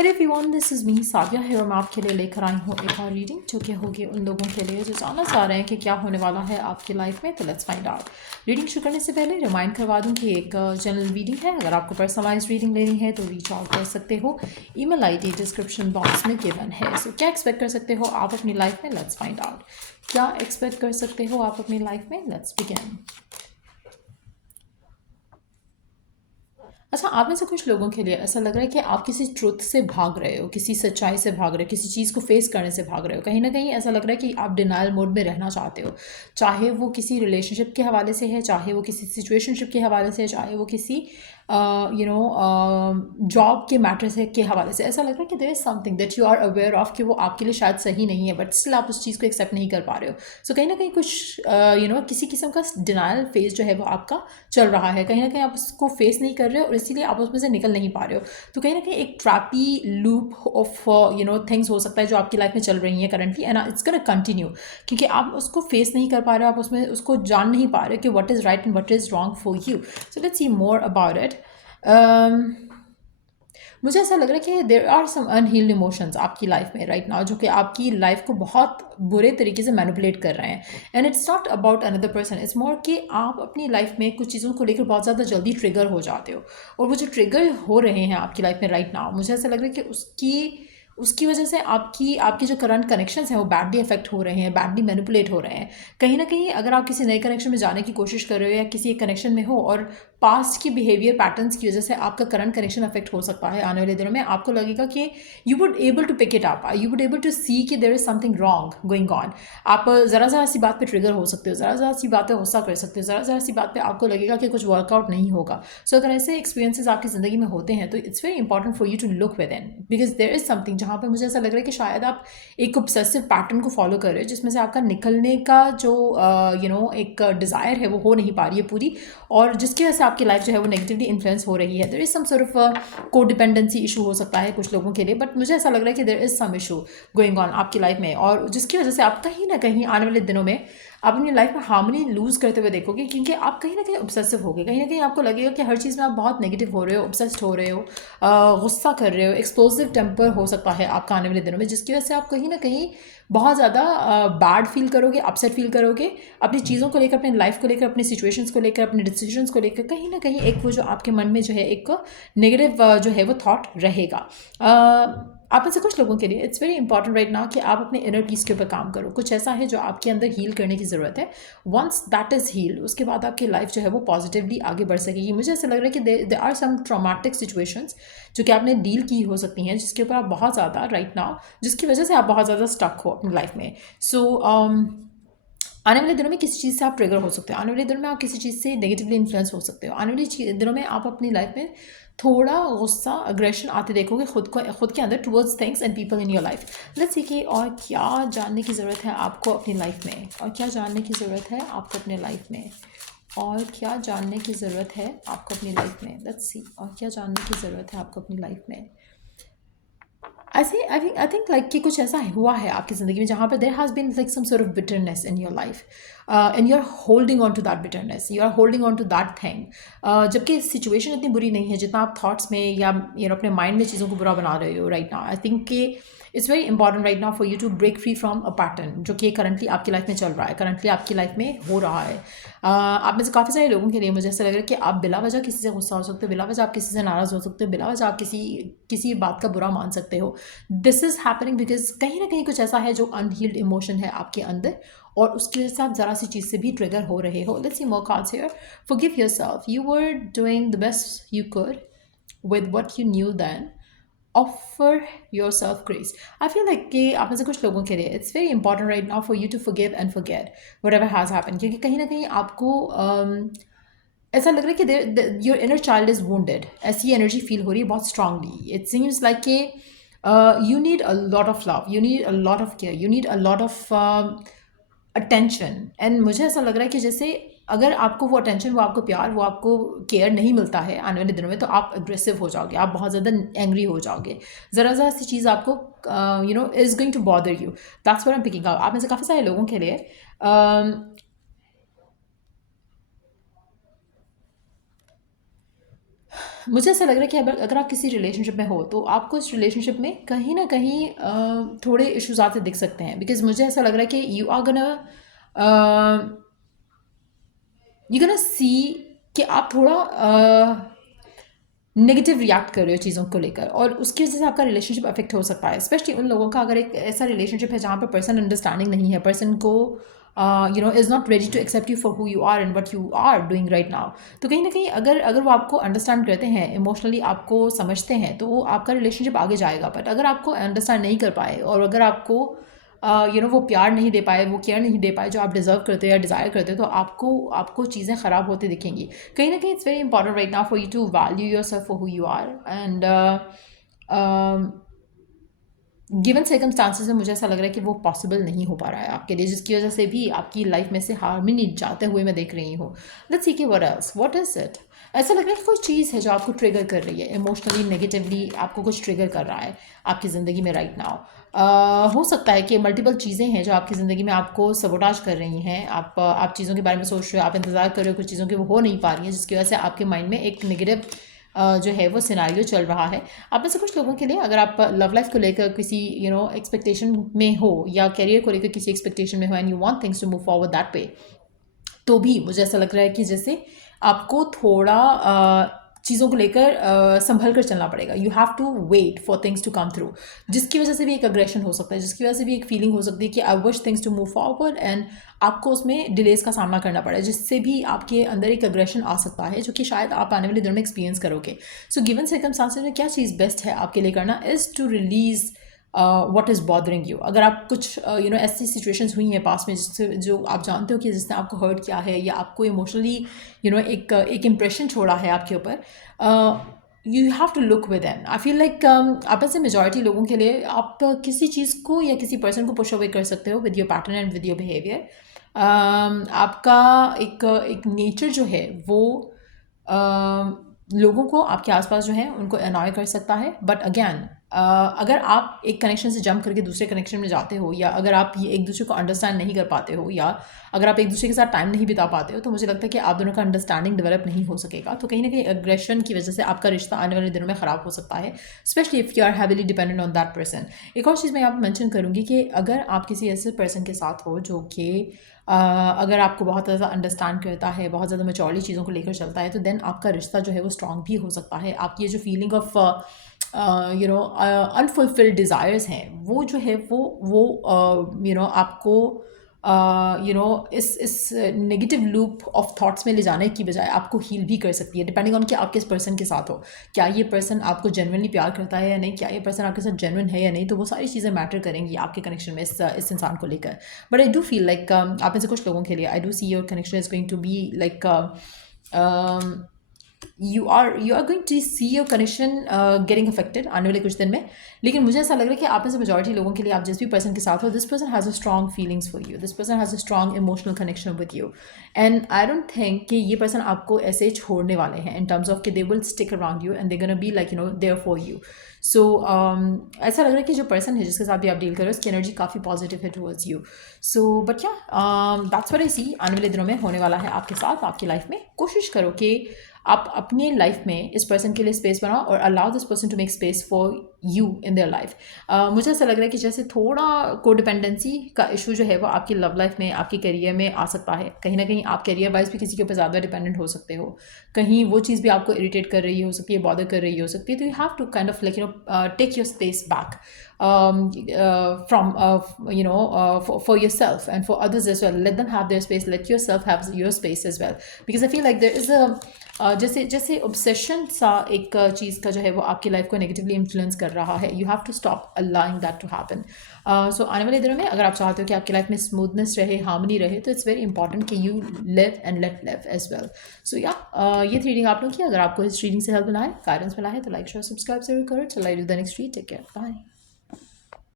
Hello everyone, this is me Sadia है और मैं आपके लिए लेकर आई हूँ एक और रीडिंग जो कि होगी उन लोगों के लिए जो जानना चाह रहे हैं कि क्या होने वाला है आपकी लाइफ में। तो लेट्स फाइंड आउट। रीडिंग शुरू करने से पहले रिमाइंड करवा दूँ कि एक जनरल रीडिंग है। अगर आपको पर्सनलाइज रीडिंग लेनी है तो रीच आउट कर सकते हो। ईमेल आईडी डिस्क्रिप्शन बॉक्स में गिवन है। सो क्या एक्सपेक्ट कर सकते हो आप अपनी लाइफ में? Let's find out. क्या एक्सपेक्ट कर सकते हो आप अपनी लाइफ में? Let's begin. अच्छा, आप में से कुछ लोगों के लिए ऐसा लग रहा है कि आप किसी ट्रुथ से भाग रहे हो, किसी सच्चाई से भाग रहे हो, किसी चीज़ को फेस करने से भाग रहे हो। कहीं ना कहीं ऐसा लग रहा है कि आप डिनायल मोड में रहना चाहते हो, चाहे वो किसी रिलेशनशिप के हवाले से है, चाहे वो किसी सिचुएशनशिप के हवाले से है, चाहे वो किसी जॉब के मैटर से के हवाले से। ऐसा लग रहा है कि there is something that you are aware of कि वो आपके लिए शायद सही नहीं है, बट स्टिल आप उस चीज़ को एक्सेप्ट नहीं कर पा रहे हो। सो कहीं ना कहीं कुछ किसी किस्म का डिनायल फेज जो है वो आपका चल रहा है। कहीं ना कहीं आप उसको फेस नहीं कर रहे हो और इसीलिए आप उसमें से निकल नहीं पा रहे हो। तो कहीं ना कहीं एक ट्रैपी लूप ऑफ थिंग्स हो सकता है जो आपकी लाइफ में चल रही हैं currently, and it's gonna continue, क्योंकि आप उसको फेस नहीं कर पा रहे हो, आप उसमें उसको जान नहीं पा रहे हो कि what is right and what is wrong for you. So let's see more about it. मुझे ऐसा लग रहा है कि there are some unhealed emotions आपकी लाइफ में राइट नाउ, जो कि आपकी लाइफ को बहुत बुरे तरीके से मैनिपुलेट कर रहे हैं। And it's not about another person, it's more कि आप अपनी लाइफ में कुछ चीज़ों को लेकर बहुत ज़्यादा जल्दी ट्रिगर हो जाते हो। और वो जो ट्रिगर हो रहे हैं आपकी लाइफ में राइट नाउ, मुझे ऐसा लग रहा है कि उसकी वजह से आपकी आपकी जो करंट कनेक्शंस हैं वो बैडली अफेक्ट हो रहे हैं, बैडली मैनिपुलेट हो रहे हैं। कहीं ना कहीं अगर आप किसी नए कनेक्शन में जाने की कोशिश कर रहे हो या किसी एक कनेक्शन में हो और पास्ट की बिहेवियर पैटर्न्स की वजह से आपका करंट कनेक्शन अफेक्ट हो सकता है, आने वाले दिनों में आपको लगेगा कि you would able to pick it up, you would able to see कि there is something wrong going on. आप ज़रा सी बात पे ट्रिगर हो सकते हो, ज़रा सी बात पे गुस्सा कर सकते हो, ज़रा सी बात पे आपको लगेगा कि कुछ वर्कआउट नहीं होगा। सो अगर ऐसे एक्सपीरियंसेस आपकी ज़िंदगी में होते हैं तो it's very important for you to look within, because there is something जहाँ पर मुझे ऐसा लग रहा है कि शायद आप एक ऑब्सेसिव पैटर्न को फॉलो कर रहे हो जिसमें से आपका निकलने का जो एक डिज़ायर है वो हो नहीं पा रही है पूरी, और जिसकी वजह से आपकी लाइफ जो है वो नेगेटिवली इन्फ्लुएंस हो रही है। There is some sort of codependency issue हो सकता है कुछ लोगों के लिए, बट मुझे ऐसा लग रहा है कि there is some issue going on आपकी लाइफ में, और जिसकी वजह से आप कहीं ना कहीं आने वाले दिनों में आप अपनी लाइफ में हार्मनी लूज करते हुए देखोगे, क्योंकि आप कहीं ना कहीं ऑब्सेसिव हो गए। कहीं ना कहीं आपको लगेगा कि हर चीज़ में आप बहुत नेगेटिव हो रहे हो, ऑब्सेस्ड हो रहे हो, गुस्सा कर रहे हो, एक्सप्लोसिव टेम्पर हो सकता है आपका आने वाले दिनों में, जिसकी वजह से आप कहीं ना कहीं बहुत ज़्यादा बैड फील करोगे, अपसेट फील करोगे अपनी चीज़ों को लेकर, अपनी लाइफ को लेकर, अपनी सिचुएशंस को लेकर, अपने डिसीजंस को लेकर। कहीं ना कहीं एक वो जो आपके मन में जो है एक नेगेटिव जो है वो थॉट रहेगा। आप में से कुछ लोगों के लिए it's very important right now कि आप अपने इनर पीस के ऊपर काम करो। कुछ ऐसा है जो आपके अंदर हील करने की ज़रूरत है। वंस दैट इज़ हील्ड, उसके बाद आपकी लाइफ जो है वो पॉजिटिवली आगे बढ़ सकेगी। मुझे ऐसा लग रहा है कि there are some traumatic situations जो कि आपने डील की हो सकती हैं, जिसके ऊपर आप बहुत ज़्यादा राइट नाउ, जिसकी वजह से आप बहुत ज़्यादा स्टक हो अपनी लाइफ में। सो आने वाले दिनों में किसी चीज़ से आप ट्रिगर हो सकते हो, आने वाले दिनों में आप किसी चीज़ से नेगेटिवली इन्फ्लुएंस हो सकते हो, आने वाले दिनों में आप अपनी लाइफ में थोड़ा गुस्सा अग्रेशन आते देखोगे खुद के अंदर towards things and people in your life. Let's see कि और क्या जानने की ज़रूरत है आपको अपनी लाइफ में, और क्या जानने की ज़रूरत है आपको अपने लाइफ में, और क्या जानने की ज़रूरत है आपको अपनी लाइफ में। लेट्स सी, और क्या जानने की ज़रूरत है आपको अपनी लाइफ में। आई थिंक लाइक कि कुछ ऐसा हुआ है आपकी ज़िंदगी में जहाँ पर there has been like some sort of bitterness in your life, and you are holding on to that bitterness, you are holding on to that thing. जबकि सिचुएशन इतनी बुरी नहीं है जितना आप थॉट्स में या अपने माइंड में चीज़ों को बुरा बना रहे हो राइट नाउ। आई थिंक कि it's very important right now for you to break free from a pattern जो कि करंटली आपकी लाइफ में चल रहा है, करंटली आपकी लाइफ में हो रहा है। आप में से काफ़ी सारे लोगों के लिए मुझे ऐसा लग रहा है कि आप बिला वजह किसी से गुस्सा हो सकते हो, बिला वजह आप किसी से नाराज़ हो सकते हो, बिला वजह आप किसी बात का बुरा मान सकते हो। दिस इज़ हैपनिंग बिकॉज कहीं ना कहीं कुछ ऐसा है जो अनहील्ड इमोशन है आपके अंदर, और उसकी वजह से आप ज़रा सी चीज़ से भी ट्रिगर हो रहे हो। Let's see more cards here. Forgive yourself, you were doing the best you could with what you knew then. Offer yourself grace. I feel like कि आप में से कुछ लोगों के लिए it's very important right now for you to forgive and forget whatever has happened, क्योंकि कहीं ना कहीं आपको ऐसा लग रहा है कि your inner child is wounded। ऐसी एनर्जी फील हो रही है बहुत स्ट्रांगली। इट सीम्स लाइक कि you need a lot of love, you need a lot of care, you need a lot of attention. And मुझे ऐसा लग रहा है कि जैसे अगर आपको वो अटेंशन, वो आपको प्यार, वो आपको केयर नहीं मिलता है आने वाले दिनों में, तो आप अग्रेसिव हो जाओगे, आप बहुत ज़्यादा एंग्री हो जाओगे। ज़रा सी चीज़ आपको is going to bother you. That's what I am picking up. आप में से काफ़ी सारे लोगों के लिए मुझे ऐसा लग रहा है कि अगर अगर आप किसी रिलेशनशिप में हो तो आपको इस रिलेशनशिप में कहीं ना कहीं थोड़े इश्यूज आते दिख सकते हैं, बिकॉज मुझे ऐसा लग रहा है कि यू गोना सी कि आप थोड़ा नेगेटिव रिएक्ट कर रहे हो चीज़ों को लेकर, और उसकी वजह से आपका रिलेशनशिप अफेक्ट हो सकता है, स्पेशली उन लोगों का अगर एक ऐसा रिलेशनशिप है जहाँ पर पर्सन अंडरस्टैंडिंग नहीं है, पर्सन को is not ready to accept you for who you are and what you are doing right now. तो कहीं ना कहीं अगर अगर वो आपको अंडरस्टैंड करते हैं, इमोशनली आपको समझते हैं, तो वो आपका रिलेशनशिप आगे जाएगा। बट अगर आपको अंडरस्टैंड नहीं कर पाए और अगर आपको वो प्यार नहीं दे पाए, वो केयर नहीं दे पाए जो आप डिज़र्व करते हो या डिज़ायर करते हो, तो आपको आपको चीज़ें ख़राब होती दिखेंगी। कहीं ना कहीं it's very important right now for you to value yourself for who you are, and given circumstances में मुझे ऐसा लग रहा है कि वो पॉसिबल नहीं हो पा रहा है आपके लिए, जिसकी वजह से भी आपकी लाइफ में से हार्मनी जाते हुए मैं देख रही हूँ। लेट्स सी कि what else, what is it. ऐसा लग रहा है कि कोई चीज़ है जो आपको ट्रिगर कर रही है इमोशनली, नेगेटिवली आपको कुछ ट्रिगर कर रहा है आपकी ज़िंदगी में राइट नाउ। हो सकता है कि मल्टीपल चीज़ें हैं जो आपकी ज़िंदगी में आपको सबोटाज कर रही हैं। आप चीज़ों के बारे में सोच रहे हो, आप इंतज़ार कर रहे हो कुछ चीज़ों की, वो हो नहीं पा रही हैं, जिसकी वजह से आपके माइंड में एक नेगेटिव जो है वो सिनारियो चल रहा है। आप में से कुछ लोगों के लिए अगर आप लव लाइफ को लेकर किसी एक्सपेक्टेशन में हो या करियर को लेकर किसी एक्सपेक्टेशन में हो and you want things to move forward that way, तो भी मुझे ऐसा लग रहा है कि जैसे आपको थोड़ा चीज़ों को लेकर संभल कर चलना पड़ेगा। You have to wait for things to come through, जिसकी वजह से भी एक अग्रेशन हो सकता है, जिसकी वजह से भी एक फीलिंग हो सकती है कि I wish things to move forward, and आपको उसमें डिलेज का सामना करना पड़ा, जिससे भी आपके अंदर एक अग्रेशन आ सकता है, जो कि शायद आप आने वाले दिनों में एक्सपीरियंस करोगे। सो गिवन सर्कमस्टांसेस में क्या चीज़ बेस्ट है आपके लिए करना is to release what is bothering you. अगर आप कुछ ऐसी सिचुएशंस हुई हैं पास में जिससे जो आप जानते हो कि जिसने आपको हर्ट किया है या आपको इमोशनली एक इम्प्रेशन छोड़ा है आपके ऊपर, you have to look within. I feel like आप ऐसे मेजॉरिटी लोगों के लिए आप किसी चीज़ को या किसी पर्सन को पुश अवे कर सकते हो with your pattern and with your behaviour. आपका एक नेचर जो है वो लोगों को आपके आसपास जो है उनको अनॉय कर सकता है। बट अगैन अगर आप एक कनेक्शन से जंप करके दूसरे कनेक्शन में जाते हो, या अगर आप ये एक दूसरे को अंडरस्टैंड नहीं कर पाते हो, या अगर आप एक दूसरे के साथ टाइम नहीं बिता पाते हो, तो मुझे लगता है कि आप दोनों का अंडरस्टैंडिंग डेवलप नहीं हो सकेगा। तो कहीं ना कहीं अग्रेशन की वजह से आपका रिश्ता आने वाले दिनों में ख़राब हो सकता है, especially if you are heavily dependent on that person. एक और चीज़ मैं यहाँ पर मैंशन करूँगी कि अगर आप किसी ऐसे पर्सन के साथ हो जो कि अगर आपको बहुत ज़्यादा अंडरस्टैंड करता है, बहुत ज़्यादा मैच्योरली चीज़ों को लेकर चलता है, तो देन आपका रिश्ता जो है वो स्ट्रॉन्ग भी हो सकता है। आपकी ये जो फीलिंग ऑफ अनफुलफिल्ड डिज़ायर्स हैं, वो जो है वो आपको इस नेगेटिव लूप ऑफ थॉट्स में ले जाने की बजाय आपको हील भी कर सकती है, डिपेंडिंग ऑन कि आप किस पर्सन के साथ हो। क्या ये पर्सन आपको जेन्युइनली प्यार करता है या नहीं, क्या ये पर्सन आपके साथ जेन्युइन है या नहीं, तो वो सारी चीज़ें मैटर करेंगी आपके कनेक्शन में इस इंसान को लेकर। But I do feel like आप में से कुछ लोगों के लिए I do see your connection is going to be like you are going to see your connection getting affected आने वाले कुछ दिन में। लेकिन मुझे ऐसा लग रहा है कि आप में से मेजॉरिटी लोगों के लिए, आप जिस भी पर्सन के साथ हो, this person has a strong feelings for you, this person has a strong emotional connection with you, and I don't think कि ये पर्सन आपको ऐसे ही छोड़ने वाले हैं, इन टर्म्स ऑफ कि they will stick around you and they gonna be like there for you. So ऐसा लग रहा है कि जो पर्सन है जिसके साथ भी आप डील कर रहे हो, उसकी एनर्जी काफ़ी पॉजिटिव है टुवर्ड्स यू। सो बट या दैट्स व्हाट आई सी आने वाले दिनों में होने वाला है आपके साथ, आपकी लाइफ में। कोशिश करो कि आप अपनी लाइफ में इस पर्सन के लिए स्पेस बनाओ और allow this person to make space for you in their life. मुझे ऐसा लग रहा है कि जैसे थोड़ा कोडिपेंडेंसी का इशू जो है वो आपकी लव लाइफ में, आपके करियर में आ सकता है। कहीं ना कहीं आप करियर वाइज भी किसी के ऊपर ज़्यादा डिपेंडेंट हो सकते हो, कहीं वो चीज़ भी आपको इरिटेट कर रही हो सकती है, बॉदर कर रही हो सकती है। तो you have to kind of take your space back from for yourself and for others as well. Let them have their space, let yourself have your space as well, because I feel like there is a जैसे obsession सा एक चीज़ का जो है वो आपकी life को negatively influence कर रहा है। You have to stop allowing that to happen. So आने वाले दिनों में अगर आप चाहते हो कि आपकी लाइफ में स्मूथनेस रहे, हार्मनी रहे, तो इट्स वेरी इंपॉर्टेंट कि you live and let live as well. So या ये रीडिंग आप लोग की, अगर आपको इस रीडिंग से हेल्प मिला है, गाइडेंस मिला है, तो लाइक शेयर सब्सक्राइब जरूर करो। चल I do the next read. Take care, bye.